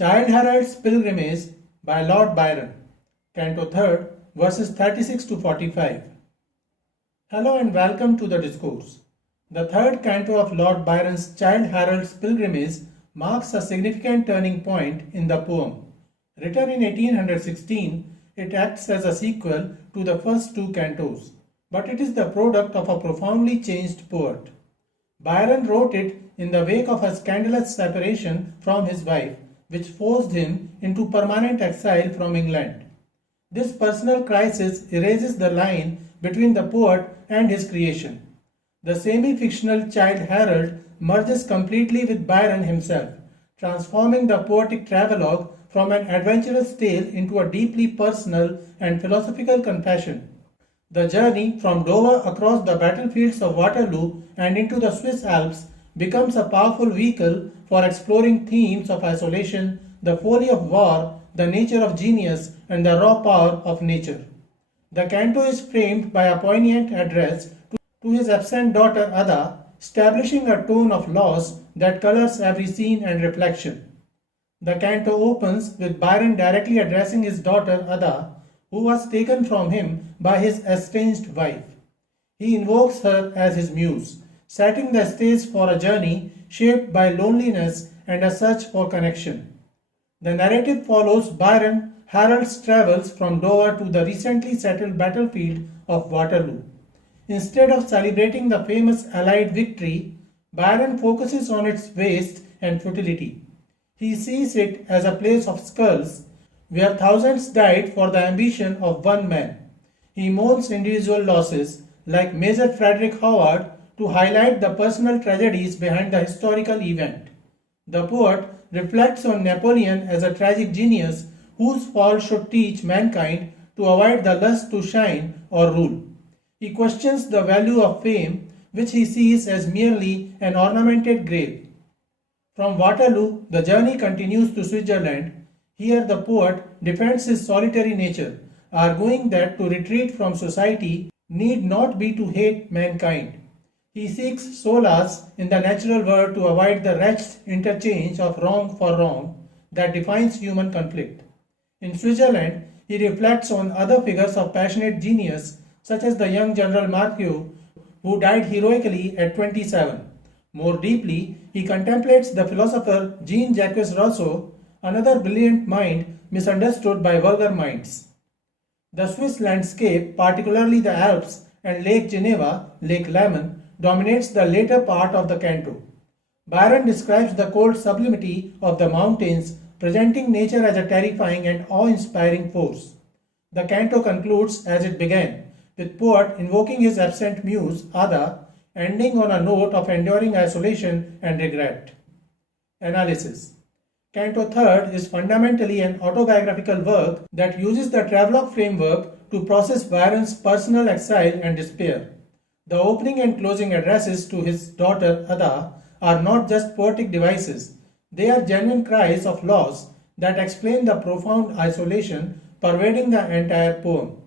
Childe Harold's Pilgrimage by Lord Byron, Canto 3rd, verses 36 to 45. Hello and welcome to the discourse. The third canto of Lord Byron's Childe Harold's Pilgrimage marks a significant turning point in the poem. Written in 1816, it acts as a sequel to the first two cantos, but it is the product of a profoundly changed poet. Byron wrote it in the wake of a scandalous separation from his wife, which forced him into permanent exile from England. This personal crisis erases the line between the poet and his creation. The semi-fictional Childe Harold merges completely with Byron himself, transforming the poetic travelogue from an adventurous tale into a deeply personal and philosophical confession. The journey from Dover across the battlefields of Waterloo and into the Swiss Alps becomes a powerful vehicle for exploring themes of isolation, the folly of war, the nature of genius, and the raw power of nature. The canto is framed by a poignant address to his absent daughter Ada, establishing a tone of loss that colors every scene and reflection. The canto opens with Byron directly addressing his daughter Ada, who was taken from him by his estranged wife. He invokes her as his muse, setting the stage for a journey shaped by loneliness and a search for connection. The narrative follows Byron Harold's travels from Dover to the recently settled battlefield of Waterloo. Instead of celebrating the famous Allied victory, Byron focuses on its waste and futility. He sees it as a place of skulls where thousands died for the ambition of one man. He mourns individual losses like Major Frederick Howard to highlight the personal tragedies behind the historical event. The poet reflects on Napoleon as a tragic genius whose fall should teach mankind to avoid the lust to shine or rule. He questions the value of fame, which he sees as merely an ornamented grave. From Waterloo, the journey continues to Switzerland. Here the poet defends his solitary nature, arguing that to retreat from society need not be to hate mankind. He seeks solace in the natural world to avoid the wretched interchange of wrong for wrong that defines human conflict. In Switzerland, he reflects on other figures of passionate genius, such as the young General Marquis, who died heroically at 27. More deeply, he contemplates the philosopher Jean-Jacques Rousseau, another brilliant mind misunderstood by vulgar minds. The Swiss landscape, particularly the Alps and Lake Geneva, Lake Léman, dominates the later part of the canto. Byron describes the cold sublimity of the mountains, presenting nature as a terrifying and awe-inspiring force. The canto concludes as it began, with poet invoking his absent muse, Ada, ending on a note of enduring isolation and regret. Analysis. Canto 3rd is fundamentally an autobiographical work that uses the travelogue framework to process Byron's personal exile and despair. The opening and closing addresses to his daughter Ada are not just poetic devices, they are genuine cries of loss that explain the profound isolation pervading the entire poem.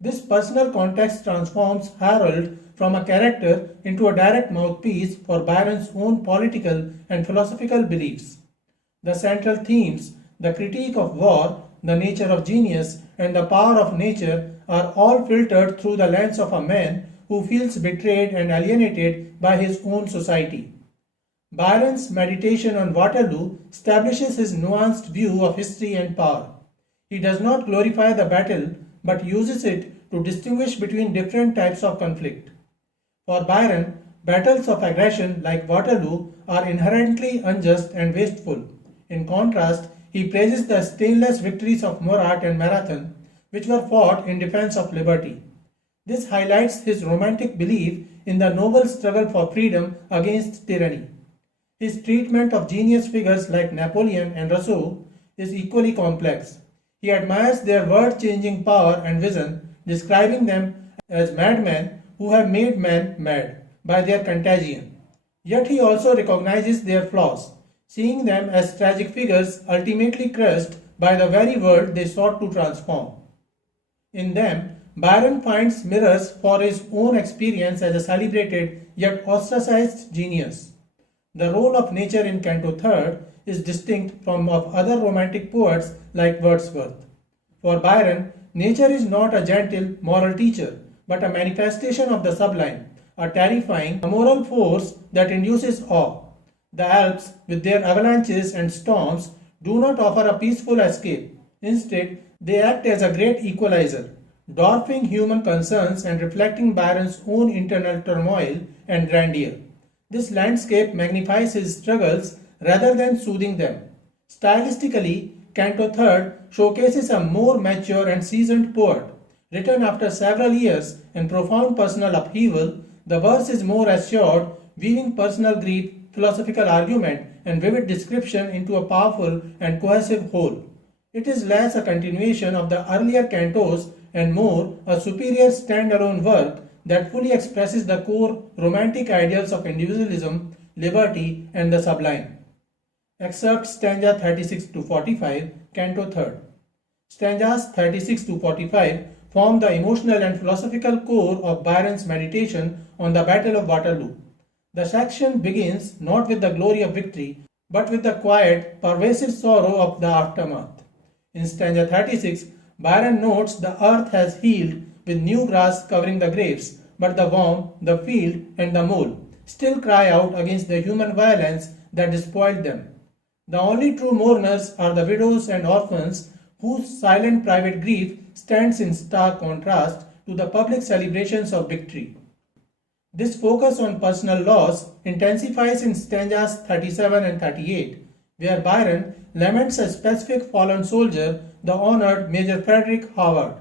This personal context transforms Harold from a character into a direct mouthpiece for Byron's own political and philosophical beliefs. The central themes, the critique of war, the nature of genius, and the power of nature are all filtered through the lens of a man who feels betrayed and alienated by his own society. Byron's meditation on Waterloo establishes his nuanced view of history and power. He does not glorify the battle, but uses it to distinguish between different types of conflict. For Byron, battles of aggression like Waterloo are inherently unjust and wasteful. In contrast, he praises the stainless victories of Murat and Marathon, which were fought in defense of liberty. This highlights his romantic belief in the noble struggle for freedom against tyranny. His treatment of genius figures like Napoleon and Rousseau is equally complex. He admires their world-changing power and vision, describing them as madmen who have made men mad by their contagion. Yet he also recognizes their flaws, seeing them as tragic figures ultimately crushed by the very world they sought to transform. In them, Byron finds mirrors for his own experience as a celebrated yet ostracized genius. The role of nature in Canto 3rd is distinct from of other romantic poets like Wordsworth. For Byron, nature is not a gentle moral teacher, but a manifestation of the sublime, a terrifying, moral force that induces awe. The Alps, with their avalanches and storms, do not offer a peaceful escape. Instead, they act as a great equalizer, dwarfing human concerns and reflecting Byron's own internal turmoil and grandeur. This landscape magnifies his struggles rather than soothing them. Stylistically, Canto 3 showcases a more mature and seasoned poet. Written after several years and profound personal upheaval, the verse is more assured, weaving personal grief, philosophical argument, and vivid description into a powerful and cohesive whole. It is less a continuation of the earlier cantos and more a superior standalone work that fully expresses the core romantic ideals of individualism, liberty, and the sublime. Excerpt stanza 36 to 45, Canto 3. Stanzas 36 to 45 form the emotional and philosophical core of Byron's meditation on the Battle of Waterloo. The section begins not with the glory of victory, but with the quiet, pervasive sorrow of the aftermath. In stanza 36, Byron notes the earth has healed with new grass covering the graves, but the worm, the field, and the mole still cry out against the human violence that despoiled them. The only true mourners are the widows and orphans whose silent private grief stands in stark contrast to the public celebrations of victory. This focus on personal loss intensifies in stanzas 37 and 38, where Byron laments a specific fallen soldier, the honored Major Frederick Howard.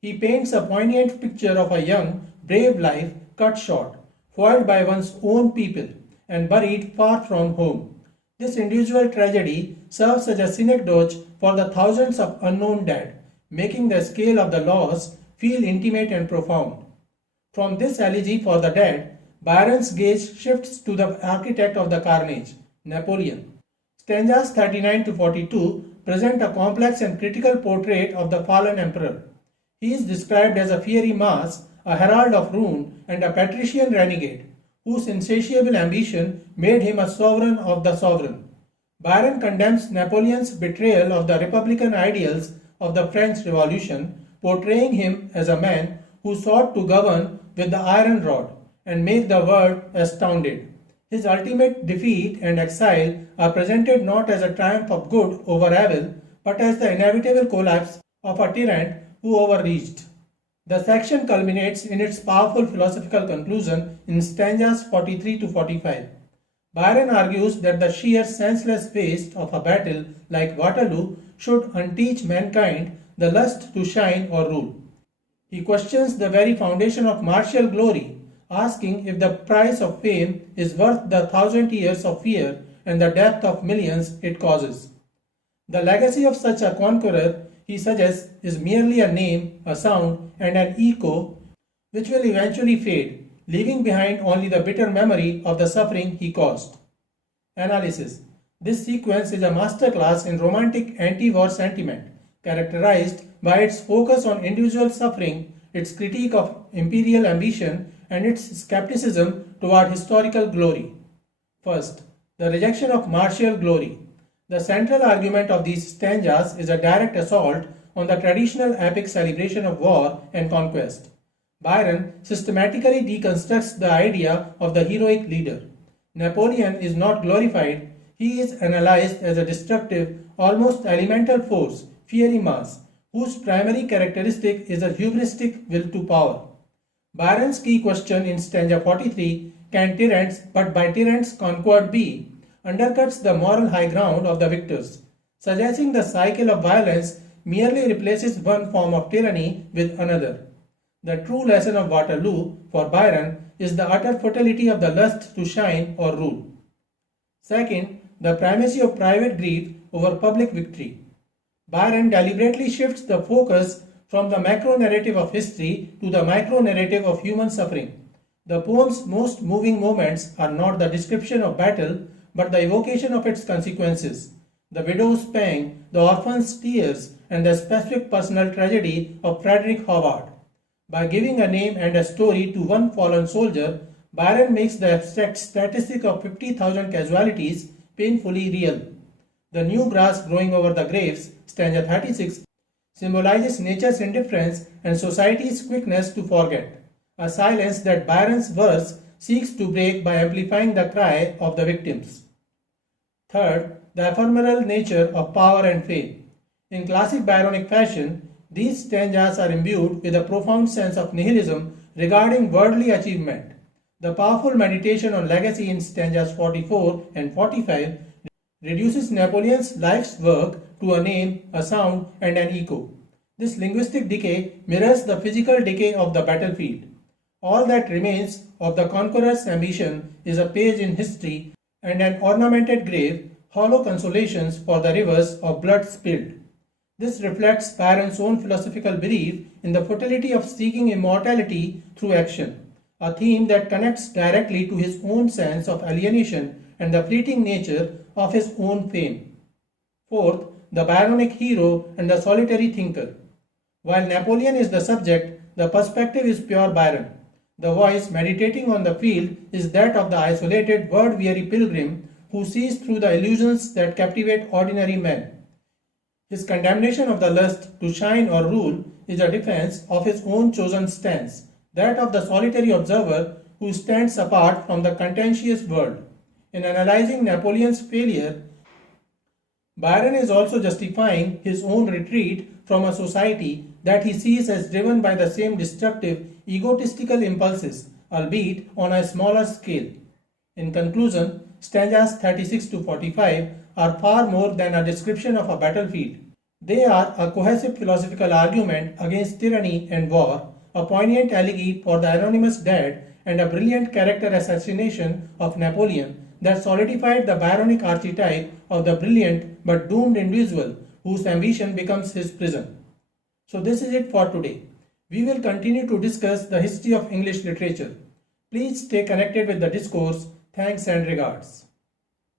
He paints a poignant picture of a young, brave life cut short, foiled by one's own people, and buried far from home. This individual tragedy serves as a synecdoche for the thousands of unknown dead, making the scale of the loss feel intimate and profound. From this elegy for the dead, Byron's gaze shifts to the architect of the carnage, Napoleon. Stanzas 39 to 42 present a complex and critical portrait of the fallen emperor. He is described as a fiery mass, a herald of ruin, and a patrician renegade, whose insatiable ambition made him a sovereign of the sovereign. Byron condemns Napoleon's betrayal of the republican ideals of the French Revolution, portraying him as a man who sought to govern with the iron rod and make the world astounded. His ultimate defeat and exile are presented not as a triumph of good over evil, but as the inevitable collapse of a tyrant who overreached. The section culminates in its powerful philosophical conclusion in stanzas 43 to 45. Byron argues that the sheer senseless waste of a battle like Waterloo should unteach mankind the lust to shine or rule. He questions the very foundation of martial glory, asking if the price of fame is worth the 1,000 years of fear and the death of millions it causes. The legacy of such a conqueror, he suggests, is merely a name, a sound, and an echo which will eventually fade, leaving behind only the bitter memory of the suffering he caused. Analysis. This sequence is a masterclass in romantic anti-war sentiment, characterized by its focus on individual suffering, its critique of imperial ambition, and its skepticism toward historical glory. First, the rejection of martial glory. The central argument of these stanzas is a direct assault on the traditional epic celebration of war and conquest. Byron systematically deconstructs the idea of the heroic leader. Napoleon is not glorified, he is analyzed as a destructive, almost elemental force, fiery mass, whose primary characteristic is a hubristic will to power. Byron's key question in stanza 43, can tyrants but by tyrants conquered be, undercuts the moral high ground of the victors, suggesting the cycle of violence merely replaces one form of tyranny with another. The true lesson of Waterloo, for Byron, is the utter futility of the lust to shine or rule. Second, the primacy of private grief over public victory. Byron deliberately shifts the focus from the macro-narrative of history to the micro-narrative of human suffering. The poem's most moving moments are not the description of battle, but the evocation of its consequences. The widow's pang, the orphan's tears, and the specific personal tragedy of Frederick Howard. By giving a name and a story to one fallen soldier, Byron makes the abstract statistic of 50,000 casualties painfully real. The new grass growing over the graves, stanza 36, symbolizes nature's indifference and society's quickness to forget, a silence that Byron's verse seeks to break by amplifying the cry of the victims. Third, the ephemeral nature of power and fame. In classic Byronic fashion, these stanzas are imbued with a profound sense of nihilism regarding worldly achievement. The powerful meditation on legacy in stanzas 44 and 45 reduces Napoleon's life's work to a name, a sound, and an echo. This linguistic decay mirrors the physical decay of the battlefield. All that remains of the conqueror's ambition is a page in history and an ornamented grave, hollow consolations for the rivers of blood spilled. This reflects Byron's own philosophical belief in the futility of seeking immortality through action, a theme that connects directly to his own sense of alienation and the fleeting nature of his own fame. Fourth, the Byronic hero and the solitary thinker. While Napoleon is the subject, the perspective is pure Byron. The voice meditating on the field is that of the isolated, word-weary pilgrim who sees through the illusions that captivate ordinary men. His condemnation of the lust to shine or rule is a defense of his own chosen stance, that of the solitary observer who stands apart from the contentious world. In analyzing Napoleon's failure, Byron is also justifying his own retreat from a society that he sees as driven by the same destructive, egotistical impulses, albeit on a smaller scale. In conclusion, stanzas 36 to 45 are far more than a description of a battlefield. They are a cohesive philosophical argument against tyranny and war, a poignant elegy for the anonymous dead, and a brilliant character assassination of Napoleon that solidified the Byronic archetype of the brilliant but doomed individual whose ambition becomes his prison. So this is it for today. We will continue to discuss the history of English literature. Please stay connected with the discourse. Thanks and regards.